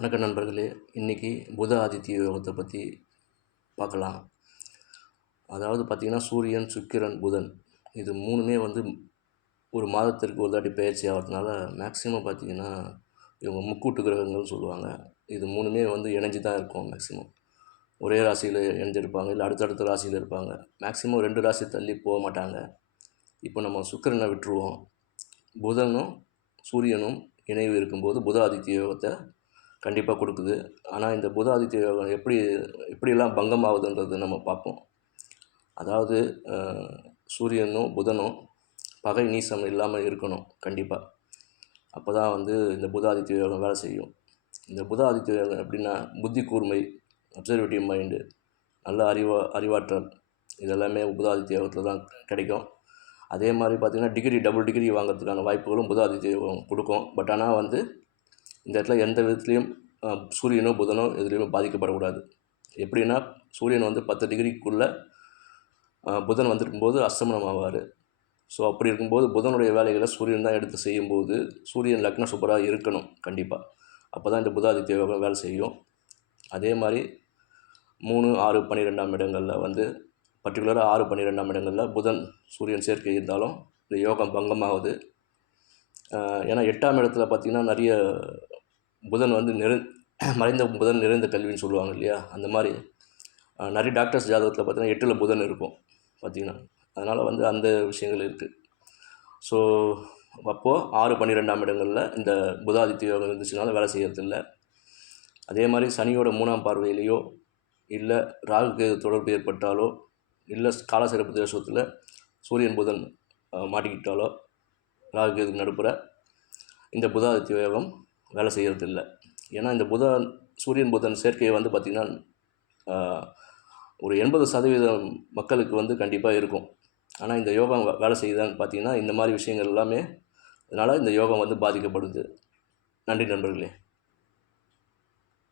வணக்கம் நண்பர்களே. இன்றைக்கி புத ஆதித்ய யோகத்தை பற்றி பார்க்கலாம். அதாவது பார்த்திங்கன்னா, சூரியன், சுக்கிரன், புதன் இது மூணுமே ஒரு மாதத்திற்கு ஒரு தாட்டி பயிற்சி ஆகிறதுனால மேக்ஸிமம் பார்த்திங்கன்னா இவங்க முக்கூட்டு கிரகங்கள்னு சொல்லுவாங்க. இது மூணுமே இணைஞ்சு தான் இருக்கும். மேக்ஸிமம் ஒரே ராசியில் இணைஞ்சிருப்பாங்க, இல்லை அடுத்தடுத்த ராசியில் இருப்பாங்க. மேக்ஸிமம் 2 ராசி தள்ளி போக மாட்டாங்க. இப்போ நம்ம சுக்கிரனை விட்டுருவோம். புதனும் சூரியனும் இணைவு இருக்கும்போது புத ஆதித்ய யோகத்தை கண்டிப்பாக கொடுக்குது. ஆனால் இந்த புத ஆதித்ய யோகம் எப்படியெல்லாம் பங்கமாகுதுன்றதை நம்ம பார்ப்போம். அதாவது சூரியனும் புதனும் பகை நீசம் இல்லாமல் இருக்கணும் கண்டிப்பாக. அப்போ தான் இந்த புத ஆதித்ய யோகம் வேலை செய்யும். இந்த புத ஆதித்ய யோகம் எப்படின்னா, புத்தி கூர்மை, அப்சர்வேட்டிவ் மைண்டு, நல்ல அறிவாற்றல் இதெல்லாமே புத ஆதித்ய யோகத்தில் தான் கிடைக்கும். அதே மாதிரி பார்த்திங்கன்னா டபுள் டிகிரி வாங்கிறதுக்கான வாய்ப்புகளும் புத ஆதித்ய யோகம் கொடுக்கும். பட் ஆனால் இந்த இடத்துல எந்த விதத்துலேயும் சூரியனோ புதனோ எதுலேயுமே பாதிக்கப்படக்கூடாது. எப்படின்னா, சூரியன் 10 டிகிரிக்குள்ளே புதன் இருக்கும்போது அஸ்தமனம் ஆவார். ஸோ அப்படி இருக்கும்போது புதனுடைய வேலைகளை சூரியன் தான் எடுத்து செய்யும்போது சூரியன் லக்ன சூப்பராக இருக்கணும் கண்டிப்பாக. அப்போ தான் இந்த புத ஆதித்ய யோகம் வேலை செய்யும். அதே மாதிரி 3, 6, 12ஆம் இடங்களில் பர்டிகுலராக 6, 12ஆம் இடங்களில் புதன் சூரியன் சேர்க்கை இருந்தாலும் இந்த யோகம் பங்கமாகுது. ஏன்னா 8ஆம் இடத்துல பார்த்திங்கன்னா நிறைய புதன் மறைந்த புதன் நிறைந்த கல்வின்னு சொல்லுவாங்க இல்லையா, அந்த மாதிரி நிறைய டாக்டர்ஸ் ஜாதகத்தில் பார்த்திங்கன்னா 8ல் புதன் இருக்கும் பார்த்திங்கன்னா. அதனால் அந்த விஷயங்கள் இருக்குது. ஸோ அப்போது 6, 12ஆம் இடங்களில் இந்த புத ஆதித்ய யோகம் இருந்துச்சுனால வேலை செய்யறதில்ல. அதே மாதிரி சனியோட 3ஆம் பார்வையிலையோ, இல்லை ராகுக்கு தொடர்பு ஏற்பட்டாலோ, இல்லை காலசிறப்பு தேசத்தில் சூரியன் புதன் மாட்டிக்கிட்டாலோ, ராகுக்கு இதுக்கு நடுப்புற இந்த புத ஆதித்ய யோகம் வேலை செய்கிறதில்ல. ஏன்னா இந்த சூரியன் புதன் சேர்க்கையை பார்த்திங்கன்னா ஒரு 80% மக்களுக்கு கண்டிப்பாக இருக்கும். ஆனால் இந்த யோகம் வேலை செய்யுதான்னு பார்த்திங்கன்னா இந்த மாதிரி விஷயங்கள் எல்லாமே, அதனால் இந்த யோகம் பாதிக்கப்படுது. நன்றி நண்பர்களே.